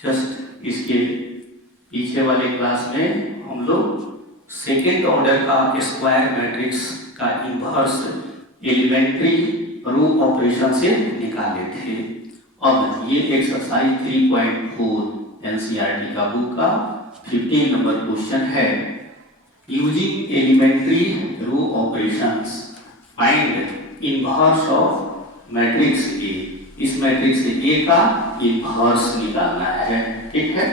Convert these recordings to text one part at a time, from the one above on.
Just इसके पीछे वाले क्लास में हम लोग सेकेंड ऑर्डर का स्क्वायर मैट्रिक्स का इन्वर्स एलिमेंट्री रो ऑपरेशन से निकाले थे। अब ये एक्सरसाइज 3.4 एनसीईआरटी का बुक का 15 नंबर क्वेश्चन है। Using elementary row operations find inverse of matrix A. इस मैट्रिक्स ए का इन्वर्स निकालना है, ठीक है।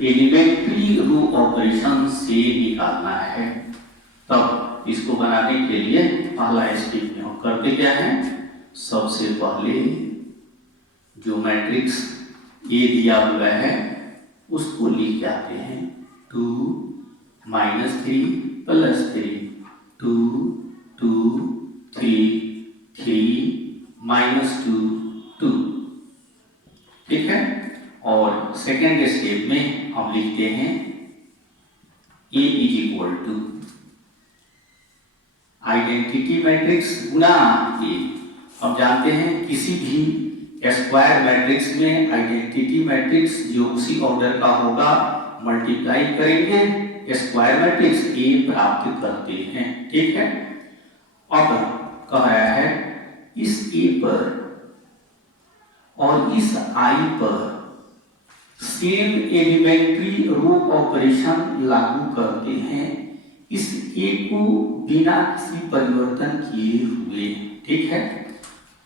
एलिमेंट्री रो ऑपरेशन से निकालना है। तब इसको बनाने के लिए पहला स्टेप में हम करते क्या है, सबसे पहले जो मैट्रिक्स ए दिया हुआ है उसको लिख जाते हैं 2 -3 +3 2 2 3 3 -2 2, ठीक है। और सेकेंड स्टेप में हम लिखते हैं A = identity matrix Guna A। हम जानते हैं किसी भी स्क्वायर मैट्रिक्स में आइडेंटिटी मैट्रिक्स जो उसी ऑर्डर का होगा मल्टीप्लाई करेंगे स्क्वायर मैट्रिक्स A प्राप्त करते हैं, ठीक है। अब कहा है इस A पर और इस I पर सेम एलिमेंट्री रो ऑपरेशन लागू करते हैं, इस A को बिना किसी परिवर्तन किए हुए, ठीक है।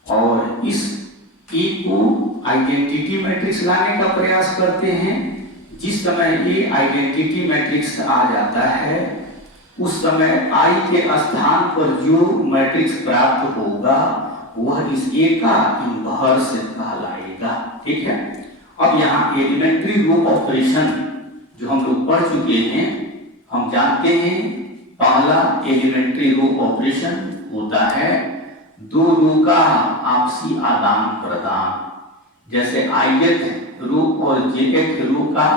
और इस A को आइडेंटिटी मैट्रिक्स लाने का प्रयास करते हैं। जिस समय ये आइडेंटिटी मैट्रिक्स आ जाता है उस समय I के स्थान पर जो मैट्रिक्स प्राप्त होगा वह इस A का इन्वर्स कहलाएगा, ठीक है। अब यहाँ एलिमेंट्री रो ऑपरेशन जो हम लोग पढ़ चुके हैं, हम जानते हैं पहला एलिमेंट्री रो ऑपरेशन होता है दो रो का आपसी आदान प्रदान। जैसे ith रो और jth रो का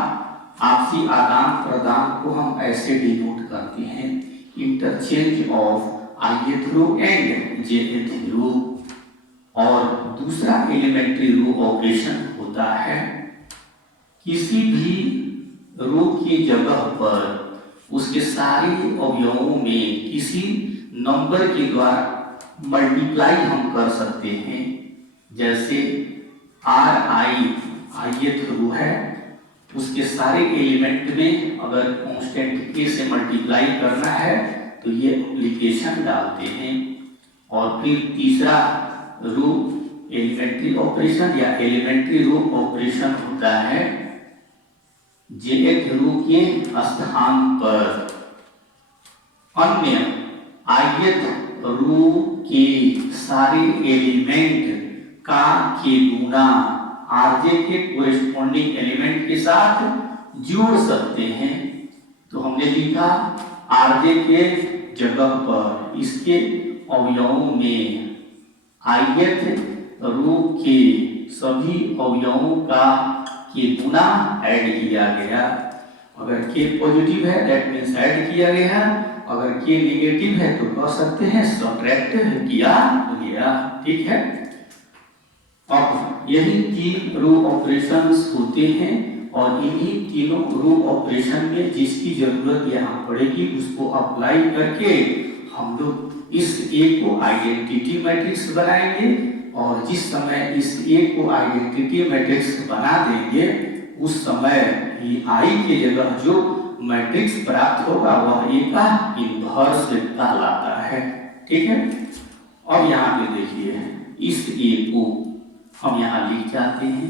आपसी आदान प्रदान को हम ऐसे डिनोट करते हैं, interchange of ith row and jth row. और दूसरा एलिमेंट्री रो ऑपरेशन होता है किसी भी रो की जगह पर उसके सारे अवयवों में किसी नंबर के द्वारा मल्टीप्लाई हम कर सकते हैं। जैसे ith रो है, उसके सारे एलिमेंट में अगर कांस्टेंट k से मल्टीप्लाई करना है तो ये एप्लीकेशन डालते हैं। और फिर तीसरा रो एलिमेंट्री ऑपरेशन या एलिमेंट्री रो ऑपरेशन होता है jth रो के स्थान पर अन्य ith रो के सारे एलिमेंट का के गुना rj के कोरेस्पोंडिंग एलिमेंट के साथ जोड़ सकते हैं। तो हमने लिखा rj के जगह पर इसके अवयवों में ith रो के सभी अवयवों का के गुना ऐड किया गया। अगर k पॉजिटिव है दैट मीन्स ऐड किया गया, अगर k नेगेटिव है तो कह सकते हैं सब्ट्रैक्ट किया गया, ठीक है। अब यही तीन रो ऑपरेशंस होते हैं और इन्हीं तीनों रो ऑपरेशन में जिसकी जरूरत यहाँ पड़ेगी उसको अप्लाई करके हम लोग इस A को आइडेंटिटी मैट्रिक्स बनाएंगे। और जिस समय इस A को आइडेंटिटी मैट्रिक्स बना देंगे उस समय ये I के जगह जो मैट्रिक्स प्राप्त होगा वह A का इन्वर्स कहलाता है, ठीक है। अब यहाँ पे देखिए इस A को हम यहाँ लिख जाते हैं,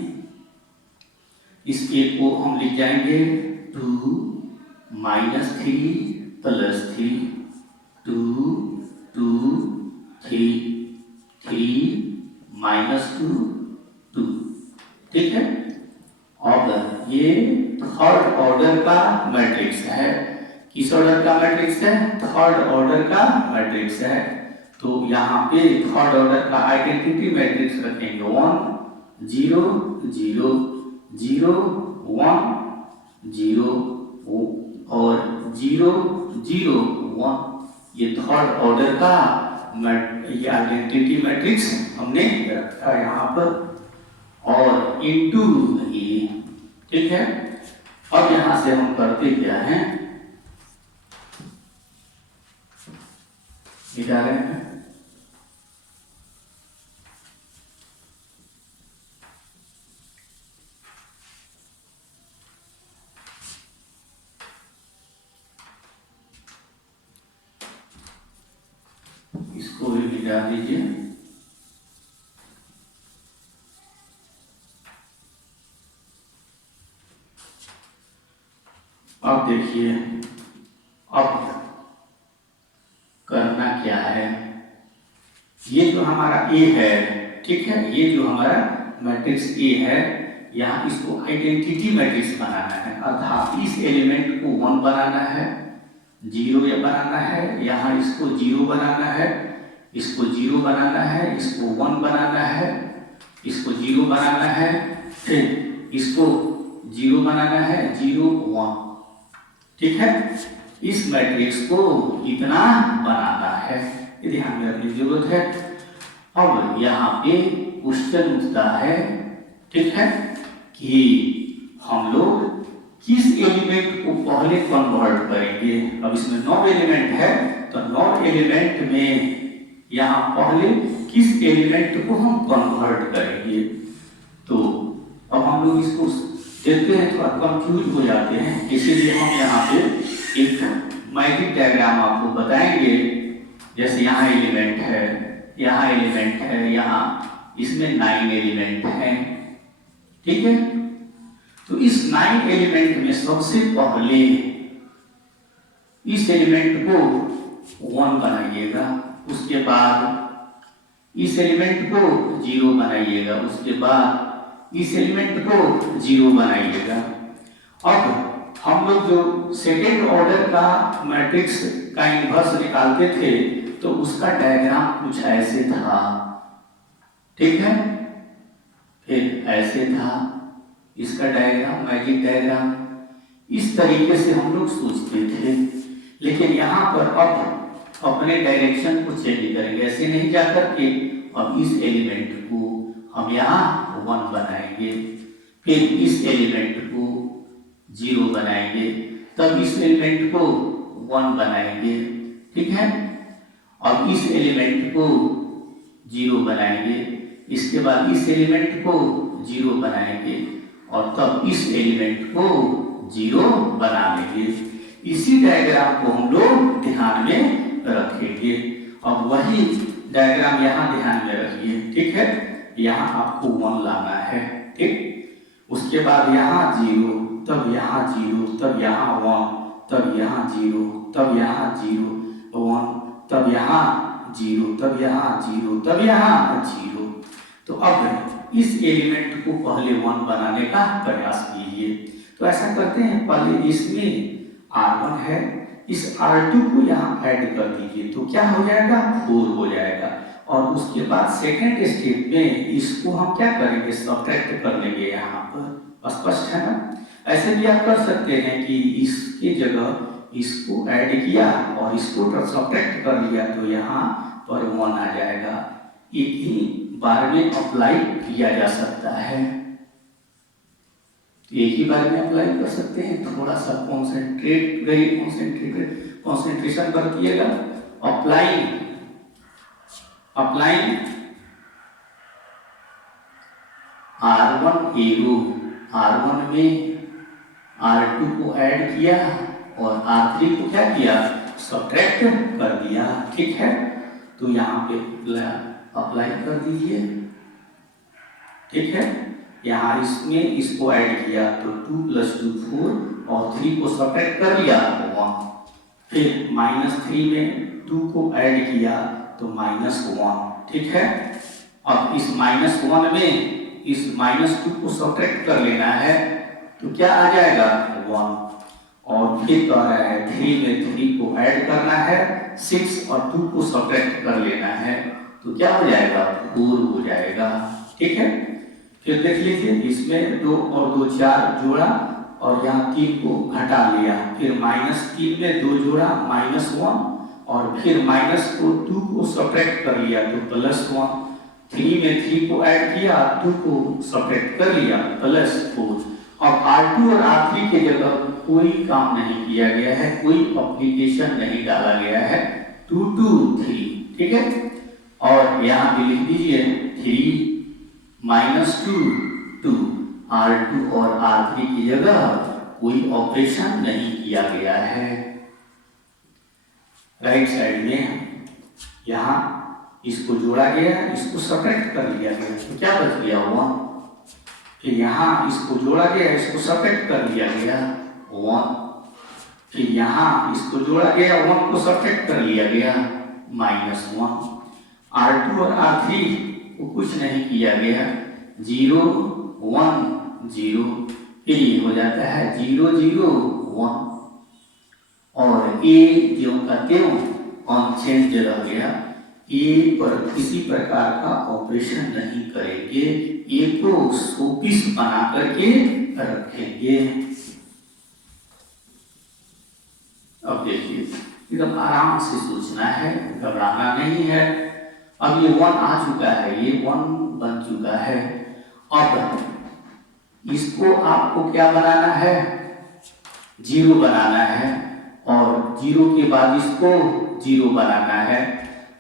इस A को हम लिख जाएंगे 2 -3 +3 2 2 3 3 -2 2, ठीक है। अब ये थर्ड ऑर्डर का मैट्रिक्स है। किस ऑर्डर का मैट्रिक्स है? थर्ड ऑर्डर का मैट्रिक्स है। तो यहाँ पे थर्ड ऑर्डर का आइडेंटिटी मैट्रिक्स रखेंगे 1 0 0 0 1 0 और 0 0 1। ये थर्ड ऑर्डर का ये आइडेंटिटी मैट्रिक्स हमने रखा यहाँ पर। और इनटू ये ठीक है। अब यहां से हम करते क्या है, मिटा रहे हैं। इसको भी मिटा दीजिए। अब देखिए, अब करना क्या है, ये जो हमारा ए है, ठीक है, ये जो हमारा मैट्रिक्स ए है, यहाँ इसको आइडेंटिटी मैट्रिक्स बनाना है, अर्थात इस एलिमेंट को 1 बनाना है, 0 या बनाना है, यहाँ इसको 0 बनाना है, इसको 0 बनाना है, इसको 1 बनाना है, इसको 0 बनाना है, फिर इसको 0 बनाना है, 0 1, ठीक है। इस मैट्रिक्स को इतना बनाना है, ये ध्यान में रखने की जरूरत है। अब यहाँ पे क्वेश्चन उठता है, ठीक है, कि हम लोग किस एलिमेंट को पहले कन्वर्ट करेंगे। अब इसमें 9 एलिमेंट है, तो 9 एलिमेंट में यहाँ पहले किस एलिमेंट को हम कन्वर्ट करेंगे। तो अब हम लोग इसको देखते हैं, थोड़ा कंफ्यूज हो जाते हैं, इसीलिए हम यहाँ पे एक मैजिक डायग्राम आपको बताएंगे। जैसे यहाँ एलिमेंट है, यहाँ एलिमेंट है, यहाँ इसमें 9 एलिमेंट हैं, ठीक है। तो इस 9 एलिमेंट में सबसे पहले इस एलिमेंट को 1 बनाइएगा, उसके बाद इस एलिमेंट को 0 बनाइएगा, उसके बाद इस एलिमेंट को 0 बनाइएगा। अब हम लोग जो सेकेंड ऑर्डर का मैट्रिक्स का इन्वर्स निकालते थे, तो उसका डायग्राम कुछ ऐसे था, ठीक है, फिर ऐसे था इसका डायग्राम, मैजिक डायग्राम। इस तरीके से हम लोग सोचते थे, लेकिन यहाँ पर अब अपने डायरेक्शन को चेंज करेंगे, ऐसे नहीं जाकर के अब इस एलिमेंट को हम यहाँ 1 बनाएंगे, फिर इस एलिमेंट को 0 बनाएंगे, तब इस एलिमेंट को 1 बनाएंगे, ठीक है। अब इस एलिमेंट को 0 बनाएंगे, इसके बाद इस एलिमेंट को 0 बनाएंगे, और तब इस एलिमेंट को 0 बना लेंगे। इसी डायग्राम को हम लोग ध्यान में रखेंगे। अब वही डायग्राम यहाँ ध्यान में रखिए, ठीक है। यहाँ आपको 1 लाना है, ठीक, उसके बाद यहाँ 0, तब यहाँ 0, तब यहाँ 1, तब यहाँ 0, तब यहाँ 0 1, तब यहाँ 0, तब यहाँ 0, तब यहाँ 0। तो अब इस एलिमेंट को पहले 1 बनाने का प्रयास कीजिए। तो ऐसा करते हैं, पहले इसमें R1 है, इस R2 को यहाँ ऐड कर दीजिए, तो क्या हो जाएगा, 4 हो जाएगा। और उसके बाद सेकेंड स्टेप में इसको हम क्या करेंगे, सब्ट्रैक्ट कर लेंगे यहाँ पर, स्पष्ट है ना। ऐसे भी आप कर सकते हैं कि इसके जगह इसको ऐड किया और इसको सब्ट्रैक्ट कर लिया, तो यहाँ पर 1 आ जाएगा। एक ही बार में अप्लाई किया जा सकता है, तो एक ही बार में अप्लाई कर सकते हैं। थोड़ा सा concentration बरतिएगा। Apply R1 arrow, R1 में R2 को ऐड किया और R3 को क्या किया, सब्ट्रैक्ट कर दिया, ठीक है। तो यहाँ पे अप्लाई कर दीजिए, ठीक है। यहाँ इसमें इसको ऐड किया तो 2 + 2 4 और 3 को सब्ट्रैक्ट कर लिया 1, फिर -3 में 2 को ऐड किया तो -1, ठीक है। अब इस -1 में इस -2 को सब्ट्रैक्ट कर लेना है, तो क्या आ जाएगा, 1। और फिर कह रहा है 3 में 3 को ऐड करना है, 6 और 2 को सब्ट्रैक्ट कर लेना है, तो क्या हो जाएगा, 4 हो जाएगा, ठीक है। फिर देख लीजिए, इसमें 2 और 2 4 जोड़ा और यहाँ 3 को घटा लिया, फिर -3 में 2 जोड़ा -1 और फिर -2 को सब्ट्रैक्ट कर लिया तो +1, 3 में 3 को ऐड किया, 2 को सब्ट्रैक्ट कर लिया +4। अब R2 और R3 के जगह कोई काम नहीं किया गया है, कोई एप्लीकेशन नहीं डाला गया है, 2 2 3, ठीक है। और यहाँ भी लिख दीजिए 3 -2 2, R2 और R3 की जगह कोई ऑपरेशन नहीं किया गया है। राइट साइड में यहाँ इसको जोड़ा गया, इसको सब्ट्रैक्ट कर लिया गया, तो क्या बच गया 1। फिर यहाँ इसको जोड़ा गया, इसको सब्ट्रैक्ट कर लिया गया 1। फिर यहाँ इसको जोड़ा गया, 1 को सब्ट्रैक्ट कर लिया गया -1। R2 और R3 को कुछ नहीं किया गया, 0 1 0, फिर ये हो जाता है 0 0 1, और A जो का त्यों अनचेंज रह गया। A पर किसी प्रकार का ऑपरेशन नहीं करेंगे, A को शोपीस बना करके रखेंगे। अब देखिए एकदम आराम से सोचना है, घबराना नहीं है। अब ये 1 आ चुका है, ये 1 बन चुका है। अब इसको आपको क्या बनाना है, 0 बनाना है, और 0 के बाद इसको 0 बनाना है।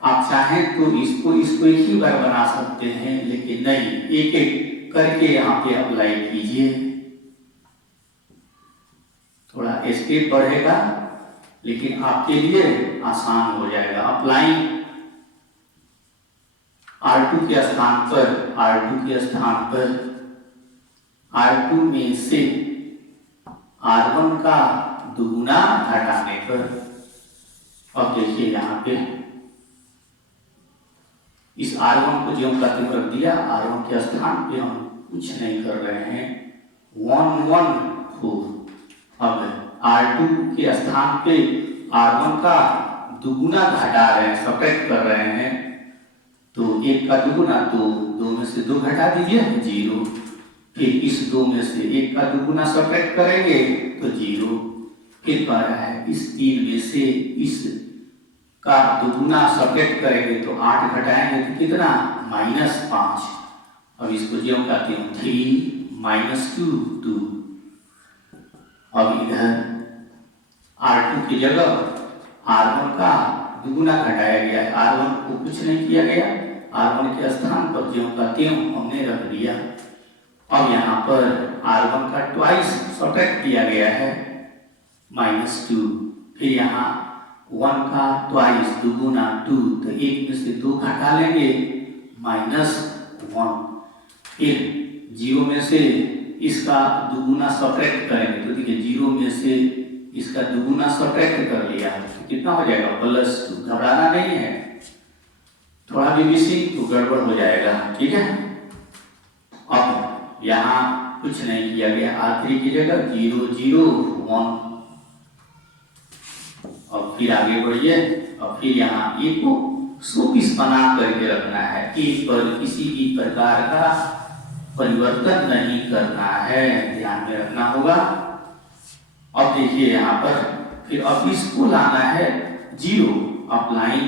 आप चाहें तो इसको एक ही बार बना सकते हैं, लेकिन नहीं, एक एक करके यहाँ पे अप्लाई कीजिए। थोड़ा स्पीड बढ़ेगा लेकिन आपके लिए आसान हो जाएगा। अप्लाई R2 के स्थान पर, R2 के स्थान पर R2 में से R1 का दुगुना हटाने पर, अब देखिए यहाँ पे इस R1 को जो का त्यों रख दिया, R1 के स्थान पे हम कुछ नहीं कर रहे हैं, 1 1 4। अब R2 के स्थान पे R1 का दुगुना घटा रहे हैं, सब्ट्रैक्ट कर रहे हैं, तो 1 का दुगुना 2, 2 में से 2 घटा दीजिए 0। फिर इस 2 में से 1 का दुगुना सब्ट्रैक्ट करेंगे तो 0। फिर कह रहा है इस 3 में से इस का दुगुना सब्ट्रैक्ट करेंगे तो 8 घटाएंगे तो कितना, -5। अब इसको जो कहते हैं 3 -2 2। अब इधर R2 की जगह R1 का दुगुना घटाया गया है, R1 को कुछ नहीं किया गया, R1 के स्थान पर जो का त्यों हमने रख दिया। अब यहाँ पर R1 का ट्वाइस सब्ट्रैक्ट किया गया है -2। फिर यहाँ 1 का ट्वाइस दुगुना 2, तो 1 में से 2 घटा लेंगे -1। फिर 0 में से इसका दुगुना सब्ट्रैक्ट करेंगे तो देखिए 0 में से इसका दुगुना सब्ट्रैक्ट कर लिया तो कितना हो जाएगा, +2। घबराना नहीं है, थोड़ा भी मिसिंग तो गड़बड़ हो जाएगा, ठीक है। अब यहाँ कुछ नहीं किया गया, R3 की जगह 0 0 1। अब फिर आगे बढ़िए, अब फिर यहाँ A को शोपीस बना करके रखना है, A पर किसी भी प्रकार का परिवर्तन नहीं करना है, ध्यान में रखना होगा। अब देखिए यहाँ पर फिर अब इसको लाना है 0, अप्लाई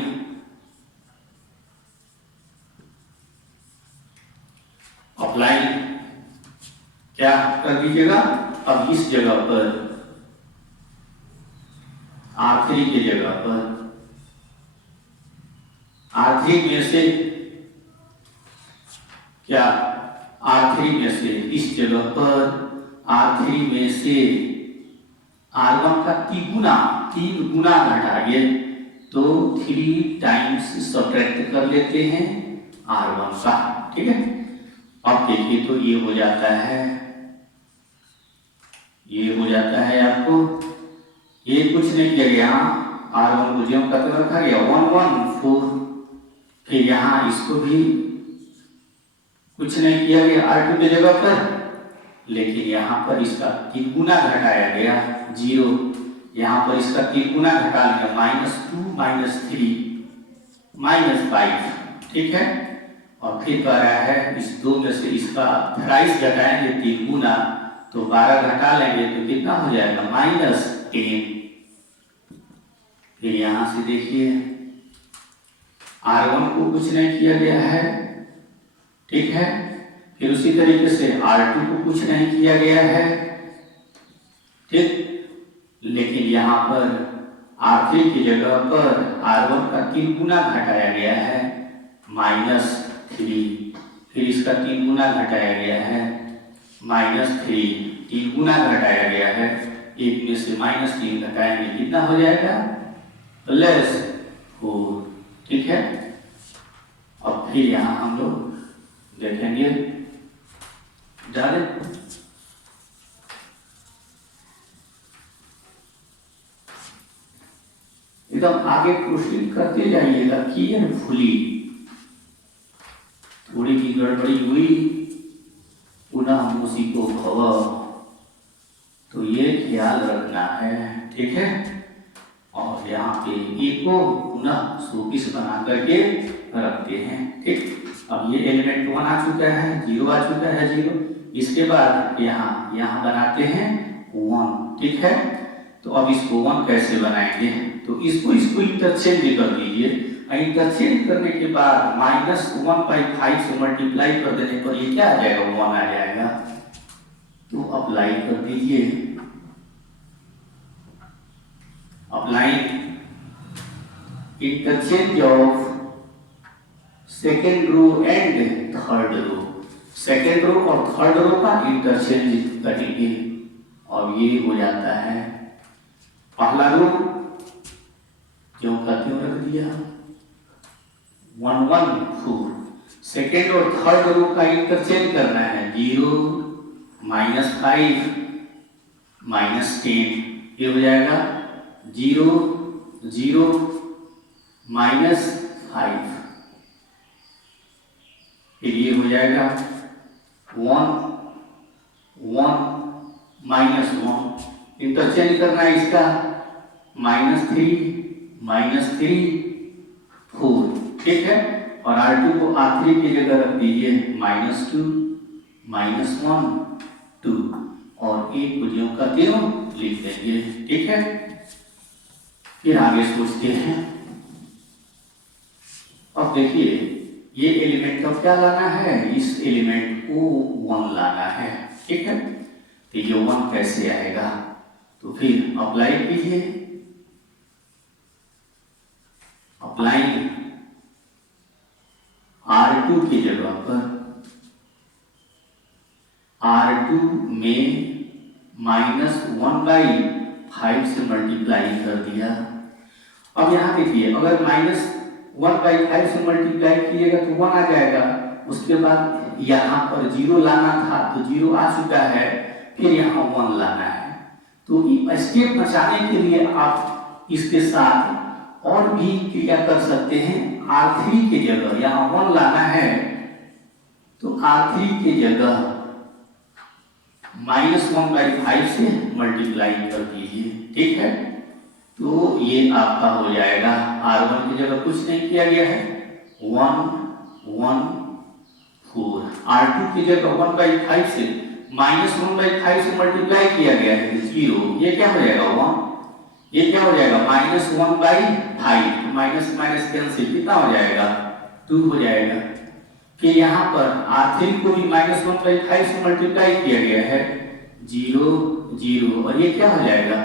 क्या कर दीजिएगा, अब इस जगह पर R3 की जगह पर R3 में से क्या, R3 में से इस जगह पर R3 में से R1 का 3 गुना घटाइए तो 3 टाइम्स सब्ट्रैक्ट कर लेते हैं R1 का, ठीक है। अब देखिए तो ये हो जाता है, ये हो जाता है आपको, ये कुछ नहीं किया गया, R1 को जो का तो रखा गया 1 1 4। फिर यहाँ इसको भी कुछ नहीं किया गया R2 की जगह पर, लेकिन यहाँ पर इसका 3 गुना घटाया गया 0, यहाँ पर इसका 3 गुना घटा लिया -2 -3 -5, ठीक है। और फिर कह रहा है इस 2 में से इसका थ्राइस घटाएंगे 3 गुना तो 12 घटा लेंगे तो कितना हो जाएगा, -10। फिर यहाँ से देखिए R1 को कुछ नहीं किया गया है, ठीक है। फिर उसी तरीके से R2 को कुछ नहीं किया गया है, ठीक। लेकिन यहाँ पर R3 की जगह पर R1 का 3 गुना घटाया गया है -3, फिर इसका 3 गुना घटाया गया है -3, 3 गुना घटाया गया है, एक में से -3 घटाएंगे कितना हो जाएगा +4, ठीक है। अब फिर यहाँ हम लोग देखेंगे डायरेक्ट एकदम आगे प्रोसीड करते जाइएगा केयरफुली। थोड़ी भी गड़बड़ी हुई पुनः मूसिको भव, तो ये ख्याल रखना है, ठीक है। और यहाँ पे ए को पुनः शोपीस बना करके रखते हैं, ठीक। अब ये एलिमेंट 1 आ चुका है, 0 आ चुका है 0, इसके बाद यहाँ बनाते हैं 1, ठीक है। तो अब इसको 1 कैसे बनाएंगे, तो इसको इंटरचेंज कर दीजिए। इंटरचेंज करने के बाद -1/5 से मल्टीप्लाई कर देने पर ये क्या आ जाएगा 1 आ जाएगा। तो अप्लाई कर दीजिए, apply interchange of second row and third row, second row और थर्ड रो का इंटरचेंज करेंगे और ये हो जाता है पहला रो क्यों का क्यों रख दिया 1 1 4, सेकेंड और थर्ड रो का इंटरचेंज करना है 0 -5 -10, ये हो जाएगा 0 0 -5, फिर ये हो जाएगा 1 1 -1, इंटरचेंज करना है इसका -3 4, ठीक है। और R2 को R3 की जगह रख दीजिए -2 -1 2, और एक को ज्यों का त्यों लिख देंगे, ठीक है। फिर आगे सोचते हैं। अब देखिए ये एलिमेंट का क्या लाना है, इस एलिमेंट को 1 लाना है, ठीक है। तो ये 1 कैसे आएगा, तो फिर अप्लाई कीजिए, अप्लाई R2 की जगह पर R2 में -1/5 से मल्टीप्लाई कर दिया। अब यहाँ देखिए अगर -1/5 से मल्टीप्लाई कीजिएगा तो 1 आ जाएगा, उसके बाद यहाँ पर 0 लाना था तो 0 आ चुका है, फिर यहाँ 1 लाना है। तो स्टेप बचाने के लिए आप इसके साथ और भी क्रिया कर सकते हैं। R3 की जगह यहाँ 1 लाना है तो R3 की जगह -1/5 से मल्टीप्लाई कर दीजिए, ठीक है। तो ये आपका हो जाएगा, R1 की जगह कुछ नहीं किया गया है 1 1 4, R2 की जगह 1/5 से -1/5 से मल्टीप्लाई किया गया है 0, ये क्या हो जाएगा 1, ये क्या हो जाएगा -1/5, माइनस माइनस कैंसिल, कितना हो जाएगा 2 हो जाएगा। फिर यहाँ पर R3 को भी -1/5 से मल्टीप्लाई किया गया है 0 0, और ये क्या हो जाएगा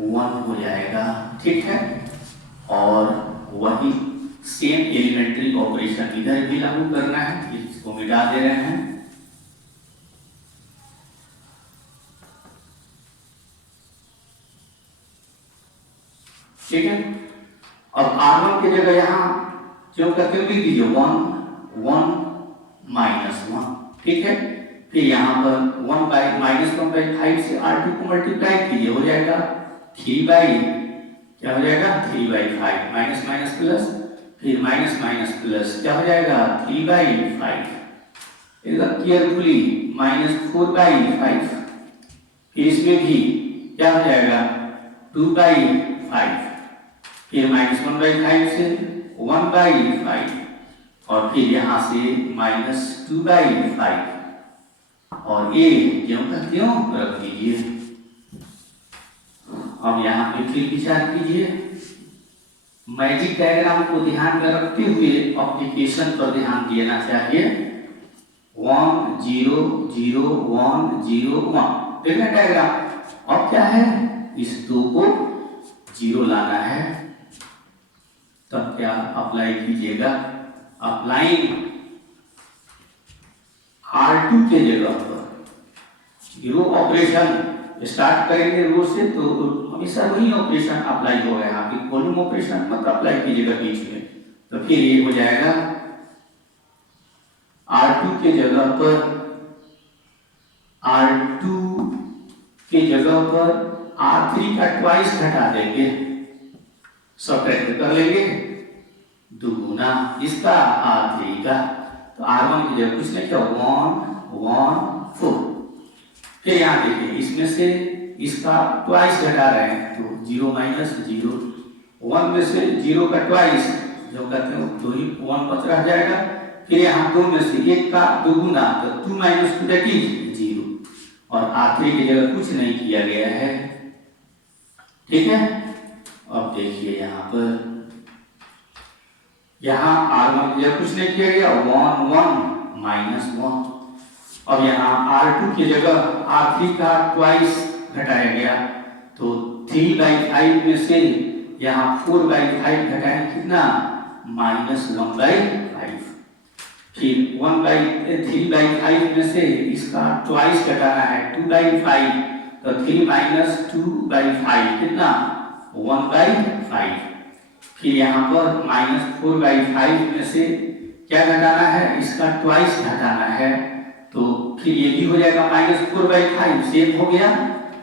1 हो जाएगा, ठीक है। और वही सेम एलिमेंट्री ऑपरेशन इधर भी लागू करना है, इसको मिटा दे रहे हैं। ठीक है। अब R1 की जगह यहाँ क्यों करते हुए दीजिए 1 1 -1, ठीक है। फिर यहाँ पर -1/5 से R2 को मल्टीप्लाई कीजिए, हो जाएगा 3/, क्या हो जाएगा 3/5, माइनस माइनस प्लस, फिर माइनस माइनस प्लस, क्या हो जाएगा 3/5, एकदम केयरफुली -4/5, फिर इसमें भी क्या हो जाएगा 2/5, फिर -1/5 से 1/5, और फिर यहाँ से -2/5, और ये ज्यों का त्यों रख दीजिए। अब यहाँ पे फिर विचार कीजिए, मैजिक डायग्राम को ध्यान में रखते हुए एप्लीकेशन पर ध्यान देना चाहिए। 1 0 0 1 0 1, देखना डायग्राम अब क्या है, इस 2 को 0 लाना है, तब क्या अप्लाई कीजिएगा, अप्लाइंग R2 के जगह पर रो ऑपरेशन स्टार्ट करेंगे रो से, तो हमेशा वही ऑपरेशन अप्लाई होगा, यहाँ पे कॉलम ऑपरेशन मत अप्लाई कीजिएगा बीच में। तो फिर ये हो जाएगा R2 के जगह पर, R2 के जगह पर R3 का ट्वाइस घटा देंगे, सब्ट्रैक्ट कर लेंगे, दुगुना इसका R3 का, तो R1 की जगह कुछ नहीं क्या 1 1 4। फिर यहाँ देखिए इसमें से इसका ट्वाइस घटा रहे हैं, तो 0 माइनस 0, 1 में से 0 का ट्वाइस जो करते हैं तो ही 1 बच रह जाएगा। फिर यहाँ 2 में से 1 का दुगुना, तो 2 माइनस 2 दैट इज 0, और R3 की जगह कुछ नहीं किया गया है, ठीक है। अब देखिए यहाँ पर, यहाँ R1 की जगह कुछ नहीं किया गया, 1 1 माइनस 1। अब यहाँ R2 की जगह R3 का ट्वाइस घटाया गया, तो 3/5 में से यहाँ 4/5 घटाएं कितना, -1/5। फिर 3/5 में से इसका ट्वाइस घटाना है 2/5, तो 3 माइनस 2/5 कितना 1/5। फिर यहाँ पर -4/5 में से क्या घटाना है, इसका ट्वाइस घटाना है, तो फिर ये भी हो जाएगा -4/5, सेम हो गया,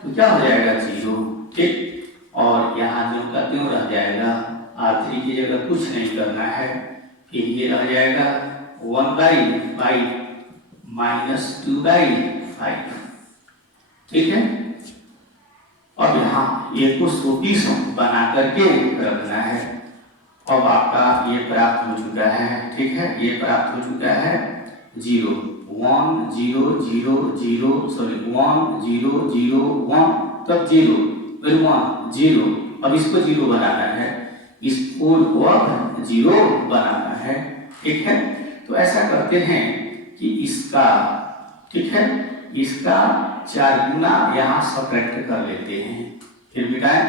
तो क्या हो जाएगा 0, ठीक। और यहाँ जो का त्यों रह जाएगा, R3 की जगह कुछ नहीं करना है, फिर ये रह जाएगा 1/5 -2/5, ठीक है। अब यहाँ एक को 120 बना करके रखना है। अब आपका ये प्राप्त हो चुका है, ठीक है, ये प्राप्त हो चुका है 0 1 0 0 0 सॉरी 1 0 0 1, तब 0 फिर 1 0। अब इसको 0 बनाना है, इस 4 को अब 0 बनाना है, ठीक है। तो ऐसा करते हैं कि इसका, ठीक है, इसका 4 गुना यहाँ सब्ट्रैक्ट कर लेते हैं, फिर मिटाएं।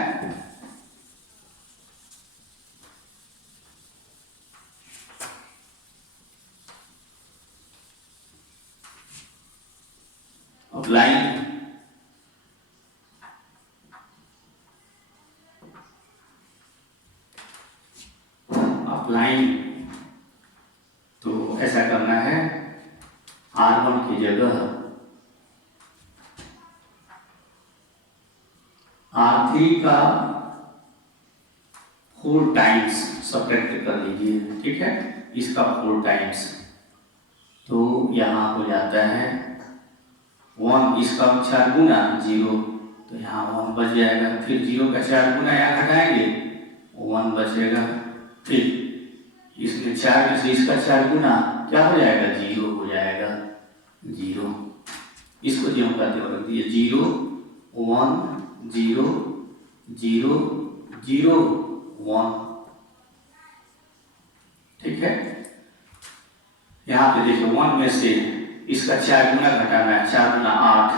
अप्लाइंग तो ऐसा करना है, R1 की जगह R3 का 4 टाइम्स सब्ट्रैक्ट कर लीजिए, ठीक है, इसका 4 टाइम्स, तो यहाँ हो जाता है 1, इसका 4 गुना 0, तो यहाँ 1 बच जाएगा, फिर 0 का 4 गुना यहाँ घटाएंगे 1 बचेगा, फिर इसमें 4 में से इसका 4 गुना क्या हो जाएगा, 0 हो जाएगा, 0, इसको जो करते हो रख दिए 0 1 0 0 0 1, ठीक है। यहाँ पे देखिए 1 में से इसका 4 गुना घटाना है, 4 गुना 8,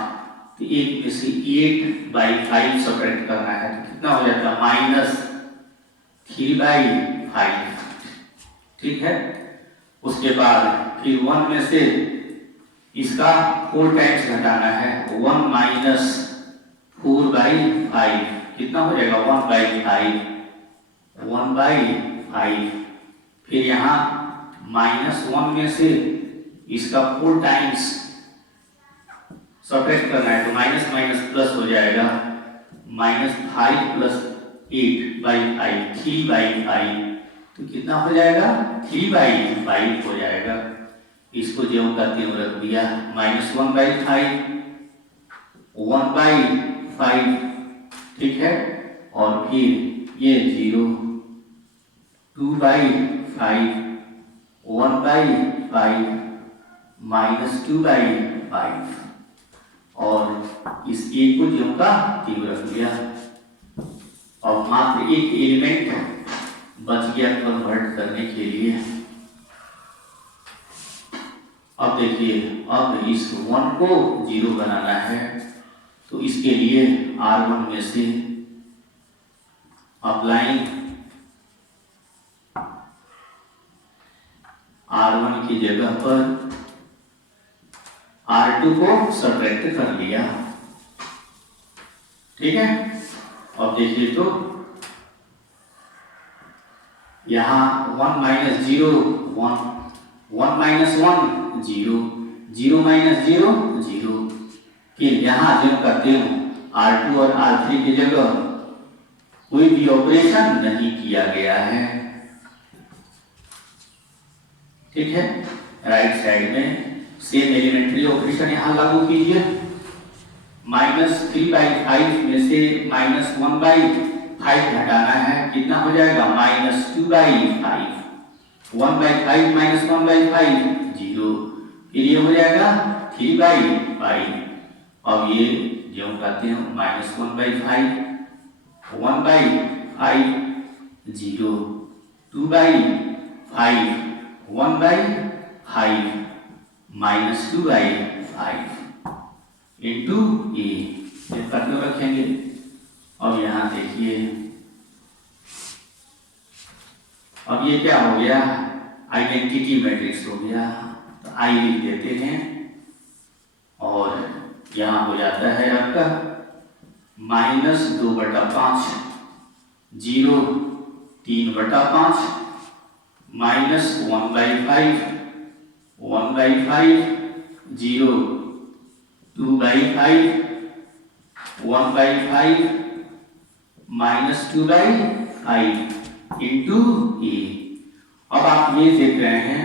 तो 1 में से 8/5 सब्ट्रैक्ट करना है, तो कितना हो जाता है -3/5, ठीक है। उसके बाद फिर 1 में से इसका 4 टाइम्स घटाना है, 1 माइनस 4/5 कितना हो जाएगा 1/5। फिर यहाँ -1 में से इसका 4 टाइम्स सब्ट्रैक्ट करना है, तो माइनस माइनस प्लस हो जाएगा, -5 + 8/5 3/5, तो कितना हो जाएगा 3/5 हो जाएगा। इसको जो करते हुए रख दिया, -1/5 1/5, ठीक है, और फिर ये 0 2/5 1/5 -2/5, और इस एक को जो का तीव रख दिया, और मात्र एक एलिमेंट बच गया कन्वर्ट करने के लिए। अब देखिए, अब इस 1 को 0 बनाना है, तो इसके लिए R1 में से अप्लाइंग R1 की जगह पर R2 को सब्ट्रैक्ट कर लिया। ठीक है, अब देखिए तो यहाँ 1 माइनस 0 1, 1 माइनस 1 0, 0 माइनस 0 0। फिर यहाँ जो करते हो R2 और R3 की जगह कोई भी ऑपरेशन नहीं किया गया है। ठीक है, राइट साइड में सेम एलिमेंट्री ऑपरेशन यहाँ लागू कीजिए। -3/5 में से -1/5 घटाना है, कितना हो जाएगा -2/5। 1/5 -1/5 0, फिर ये हो जाएगा 3/5। अब ये जो कहते हैं -1/5, 1/5 0, 2/5 1/5 -2/5 इंटू ए, करके रखेंगे। अब यहाँ देखिए, अब ये क्या हो गया, आइडेंटिटी मैट्रिक्स हो गया। तो आई लिख देते हैं और यहाँ हो जाता है आपका -2/5 0, 3/5 -1/5 1/5 0, 2/5 1/5 -2/5 इंटू ए। अब आप ये देख रहे हैं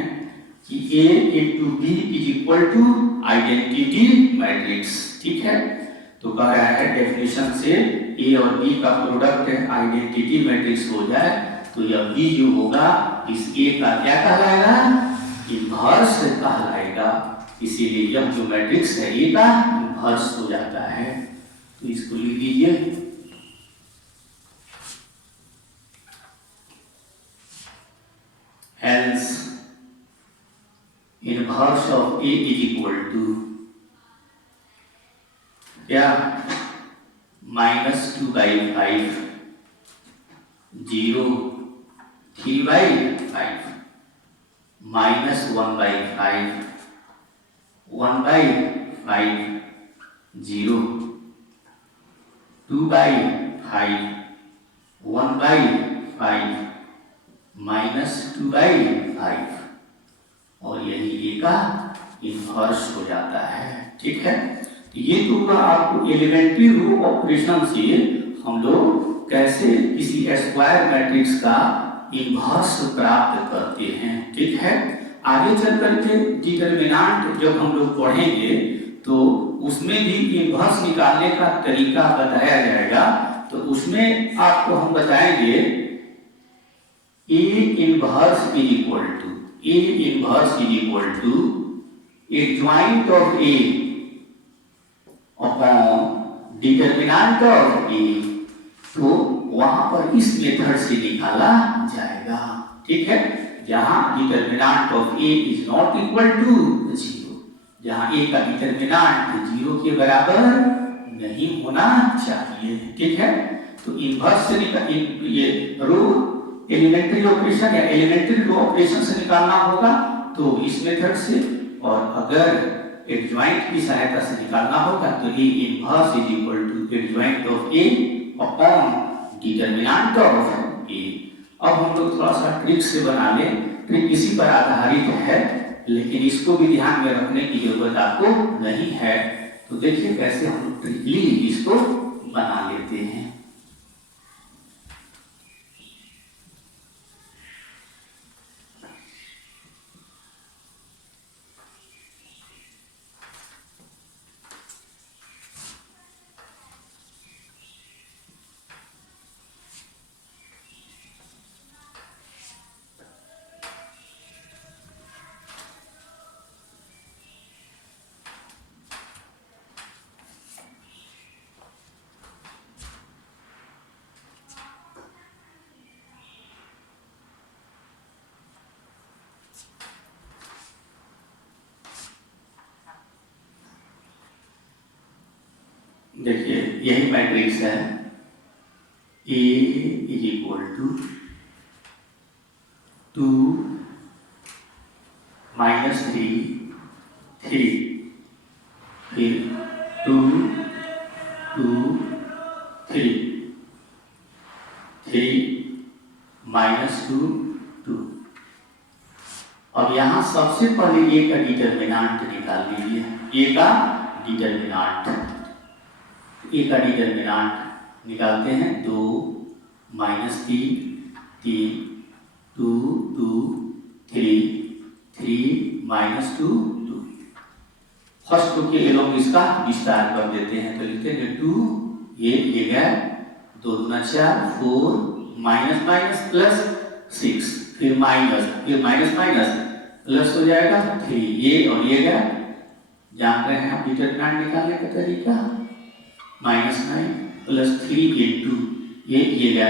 कि A into B is equal to identity matrix. ठीक है, तो कह रहा है डेफिनेशन से A और B का प्रोडक्ट आइडेंटिटी मैट्रिक्स हो जाए तो यह B जो होगा इस A का क्या कहलाएगा, इन्वर्स कहलाएगा। इसीलिए यह जो मैट्रिक्स है A का इन्वर्स हो जाता है। तो इसको लिख दीजिए, hence inverse of A is equal to क्या, -2/5 0, 3/5 -1/5 1/5 0, 2/5 1/5 -2/5 और यही ए का इन्वर्स हो जाता है। ठीक है, ये तो हुआ आपको एलिमेंट्री रो ऑपरेशन से हम लोग कैसे किसी स्क्वायर मैट्रिक्स का इन्वर्स प्राप्त करते हैं। ठीक है, आगे चल करके डिटरमिनेंट जब हम लोग पढ़ेंगे तो उसमें भी इन्वर्स निकालने का तरीका बताया जाएगा। तो उसमें आपको हम बताएंगे A inverse is equal to adjoint of A upon determinant of A। तो वहां पर इस मेथड से निकाला जाएगा। ठीक है, जहां determinant of A is not equal to 0, जहां A का डिटरमिनेंट 0 के बराबर नहीं होना चाहिए। ठीक है, तो इन्वर्स से ये रो एलिमेंट्री ऑपरेशन या एलिमेंट्री रो ऑपरेशन से निकालना होगा तो इस मेथड से, और अगर एडजॉइंट की सहायता से निकालना होगा तो A inverse is equal to adjoint of A upon determinant of A। अब हम लोग थोड़ा सा ट्रिक से बना लें, ट्रिक इसी पर आधारित है लेकिन इसको भी ध्यान में रखने की जरूरत आपको नहीं है। तो देखिए कैसे हम लोग ट्रिकली इसको बना लेते हैं। देखिए यही मैट्रिक्स है A is equal to 2 minus 3 फिर 2 2 3 माइनस 2 2। अब यहाँ सबसे पहले ए का डिटर्मिनेंट निकाल लीजिए। ए का डिटर्मिनेंट निकालते हैं। 2 माइनस 3 2 2 3 माइनस 2 2। फर्स्ट टू के एलोंग इसका विस्तार कर देते हैं तो लिखते हैं 2 ये गया 2 दूना 4 4 माइनस माइनस प्लस 6 फिर माइनस प्लस हो जाएगा 3 ये और ये गया। जान रहे हैं आप डिटरमिनेंट निकालने का तरीका। -9 प्लस 3 इंटू ये गया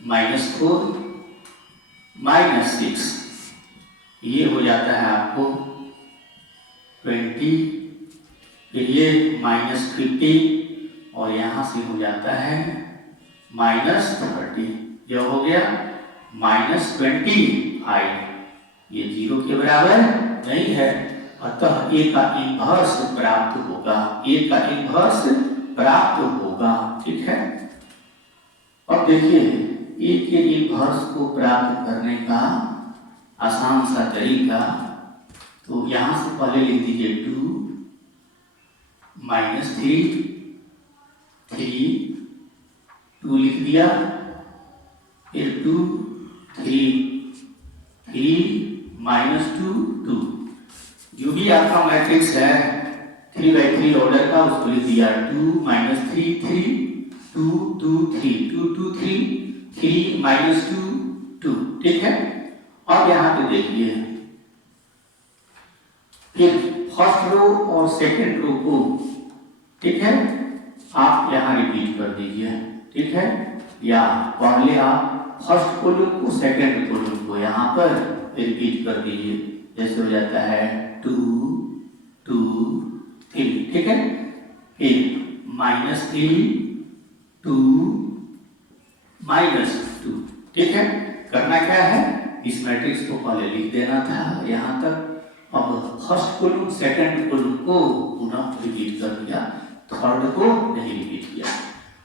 -4 माइनस 6 ये हो जाता है आपको 20 फिर ये -50 और यहाँ से हो जाता है -30 यह हो गया -25। ये 0 के बराबर नहीं है अतः ए का इन्वर्स प्राप्त होगा। ठीक है। अब देखिए ए के इन्वर्स को प्राप्त करने का आसान सा तरीका तो यहां से पहले लिख दीजिए 2 माइनस 3 2 लिख दिया फिर 2 3 माइनस 2 2। जो भी आपका मैट्रिक्स है 3/3 ऑर्डर का उसको लिख दिया 2 माइनस 3 3 2 2 3 2 2 3 3 माइनस 2 2। ठीक है। अब यहाँ पे देखिए फिर फर्स्ट रो और सेकंड रो को ठीक है आप यहाँ रिपीट कर दीजिए। ठीक है। या पहले आप फर्स्ट कॉलम को सेकंड कॉलम को यहाँ पर रिपीट कर दीजिए। जैसे हो जाता है 2 2 3। ठीक है। फिर -3 2 -2। ठीक है। करना क्या है इस मैट्रिक्स को पहले लिख देना था यहाँ तक। अब फर्स्ट कॉलम सेकंड कॉलम को पुनः रिपीट कर दिया थर्ड को नहीं रिपीट किया।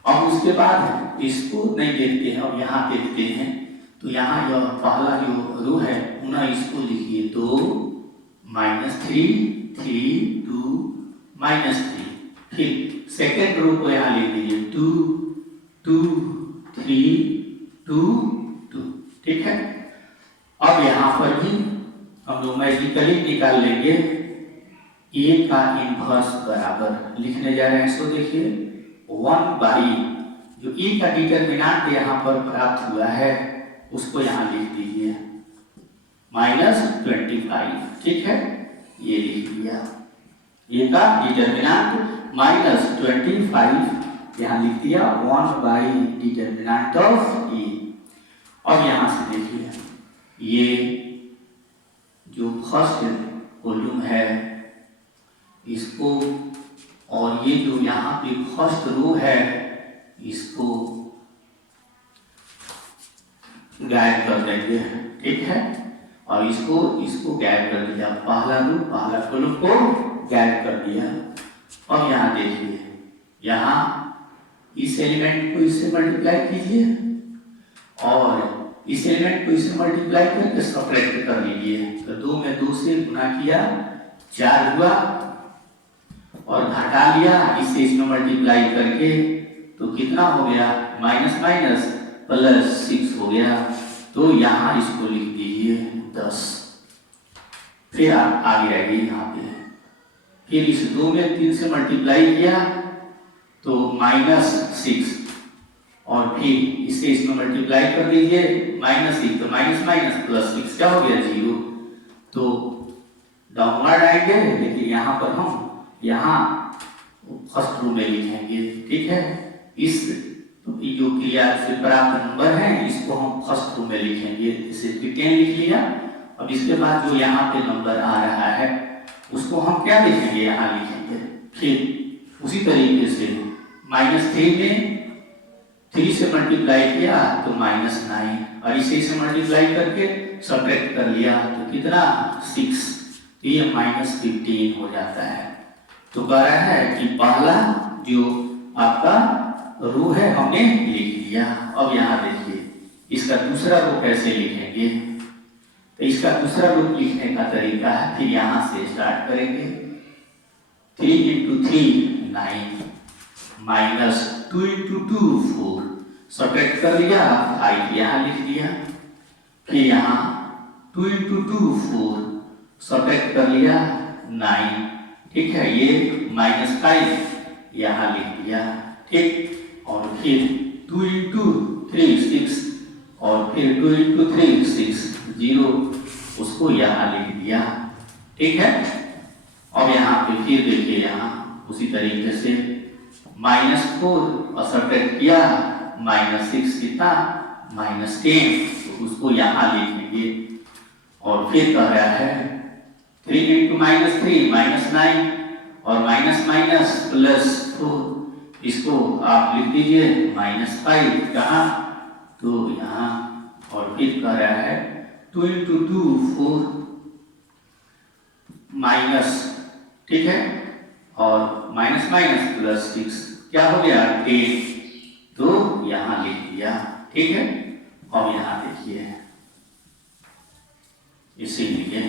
अब उसके बाद इसको नहीं देखते हैं अब यहाँ देखते हैं तो यहाँ यह पहला जो रो है पुनः इसको लिखिए 2 -3 3 2 -3। फिर सेकंड रो को यहाँ लिख दीजिए 2 2 3 2 2। ठीक है। अब यहाँ पर भी हम लोग मैजिकली निकाल लेंगे ए का इन्वर्स बराबर लिखने जा रहे हैं। सो देखिए 1 जो ए का डिटर्मिनेंट यहाँ पर प्राप्त हुआ है उसको यहाँ लिख दीजिए -25। ठीक है। ये लिख दिया ए का डिटर्मिनेंट -25 यहाँ लिख दिया 1 डिटर्मिनेंट ऑफ ए। अब यहाँ से देखिए ये जो फर्स्ट कॉलम है इसको और ये जो यहाँ पे फर्स्ट रो है इसको गायब कर देंगे। ठीक है। और इसको गायब कर दिया पहला कॉलम को गायब कर दिया। अब यहाँ देखिए यहाँ इस एलिमेंट को इससे मल्टीप्लाई कीजिए और इस एलिमेंट को इससे मल्टीप्लाई करके सेपरेट कर लीजिए। तो 2 में 2 से गुना किया 4 हुआ और घटा लिया इससे इसमें मल्टीप्लाई करके तो कितना हो गया माइनस प्लस 6 हो गया। तो यहाँ इसको लिख दीजिए 10। फिर आप आगे आइए यहाँ पे फिर इस 2 में 3 से मल्टीप्लाई किया तो -6 और फिर इसे इसमें मल्टीप्लाई कर दीजिए -6 तो माइनस प्लस 6 क्या हो गया 0। तो डाउनवर्ड आएंगे लेकिन यहाँ पर हम यहाँ फर्स्ट रो में लिखेंगे। ठीक है। इस जो क्रिया से प्राप्त नंबर है इसको हम फर्स्ट रो में लिखेंगे। इसे 10 लिख लिया। अब इसके बाद जो यहाँ पे नंबर आ रहा है उसको हम क्या लिखेंगे यहाँ लिखेंगे। फिर उसी तरीके से -3 में 3 से मल्टीप्लाई किया तो -9, और इसे से मल्टीप्लाई करके सब्ट्रैक्ट कर लिया तो कितना 6, ये -15 हो जाता है। तो कह रहा है कि पहला जो आपका रो है हमने लिख लिया। अब यहाँ देखिए इसका दूसरा रो कैसे लिखेंगे। तो इसका दूसरा रो लिखने का तरीका है, फिर यहाँ से स्टार्ट करेंगे। 3 × 3 9 -2 × 2 4, सब्ट्रैक्ट कर लिया, 5 यहाँ लिख दिया। फिर यहाँ 2 × 2 4, सब्ट्रैक्ट कर लिया 9, ठीक है, ये -5 यहाँ लिख दिया, ठीक। और फिर 2 × 3 6, और फिर 2 × 3 6 0, उसको यहाँ लिख दिया, ठीक है। अब यहाँ पे फिर देखिए यहाँ उसी तरीके से -4 और सब्ट्रैक्ट किया, -6 कितना -10, तो उसको यहाँ लिखेंगे। और फिर कह रहा है 3 × -3 -9, और माइनस माइनस प्लस 4, इसको आप लिख दीजिए -5 कहाँ, तो यहाँ। और फिर कह रहा है 2 × 2 4 माइनस, ठीक है, और माइनस माइनस प्लस 6, क्या हो गया 10, तो यहाँ लिख दिया, ठीक है। अब यहाँ देखिए इसीलिए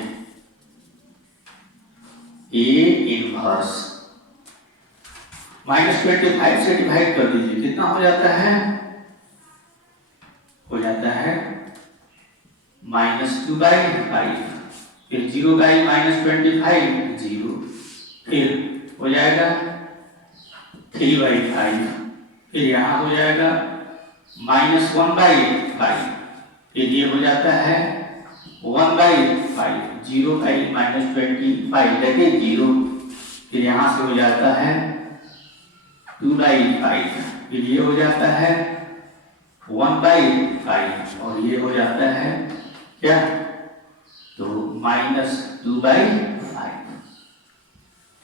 A इनवर्स -25 से डिवाइड कर दीजिए, कितना हो जाता है, हो जाता है -2/5, फिर 0/-25 0, फिर हो जाएगा 3/5, फिर यहाँ हो जाएगा -1/5, फिर ये हो जाता है 1/5, 0/-25 देखिए 0, फिर यहाँ से हो जाता है 2/5, फिर ये हो जाता है 1/5, और ये हो जाता है क्या, तो -2/5।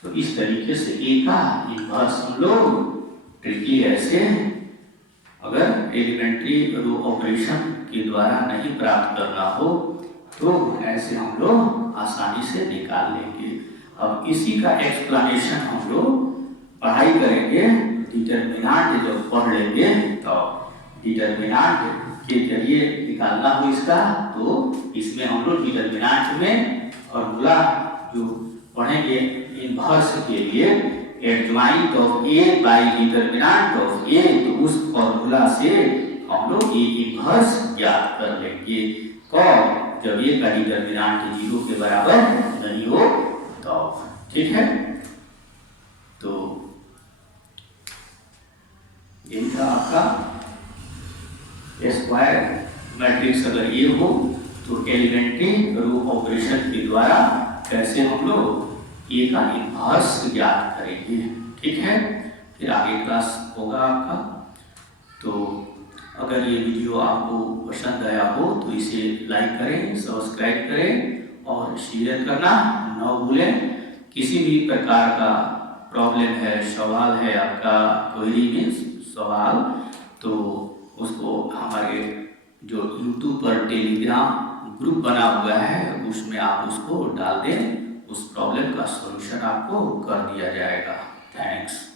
तो इस तरीके से A का इनवर्स हम लोग ट्रिकी ऐसे, अगर एलिमेंट्री रो ऑपरेशन के द्वारा नहीं प्राप्त करना हो तो ऐसे हम लोग आसानी से निकाल लेंगे। अब इसी का एक्सप्लेनेशन हम लोग पढ़ाई करेंगे, डिटरमिनेंट जब पढ़ लेंगे तो डिटरमिनेंट के जरिए निकालना हो इसका, तो इसमें हम लोग डिटरमिनेंट में फॉर्मूला जो पढ़ेंगे इनवर्स के लिए, adjoint of A by determinant of A, तो उस फॉर्मूला से हम लोग A इनवर्स ज्ञात कर लेंगे। कब, जब A का डिटरमिनेंट 0 के बराबर नहीं हो तो, ठीक है। तो यही था आपका स्क्वायर मैट्रिक्स अगर ये हो तो एलिमेंट्री रो ऑपरेशन के द्वारा कैसे हम लोग A का इनवर्स ज्ञात करेंगे, ठीक है। फिर आगे क्लास होगा आपका। तो अगर ये वीडियो आपको पसंद आया हो तो इसे लाइक करें, सब्सक्राइब करें और शेयर करना न भूलें। किसी भी प्रकार का प्रॉब्लम है, सवाल है आपका, क्वेरी में सवाल, तो उसको हमारे जो यूट्यूब पर टेलीग्राम ग्रुप बना हुआ है उसमें आप उसको डाल दें, उस प्रॉब्लम का सॉल्यूशन आपको कर दिया जाएगा। थैंक्स।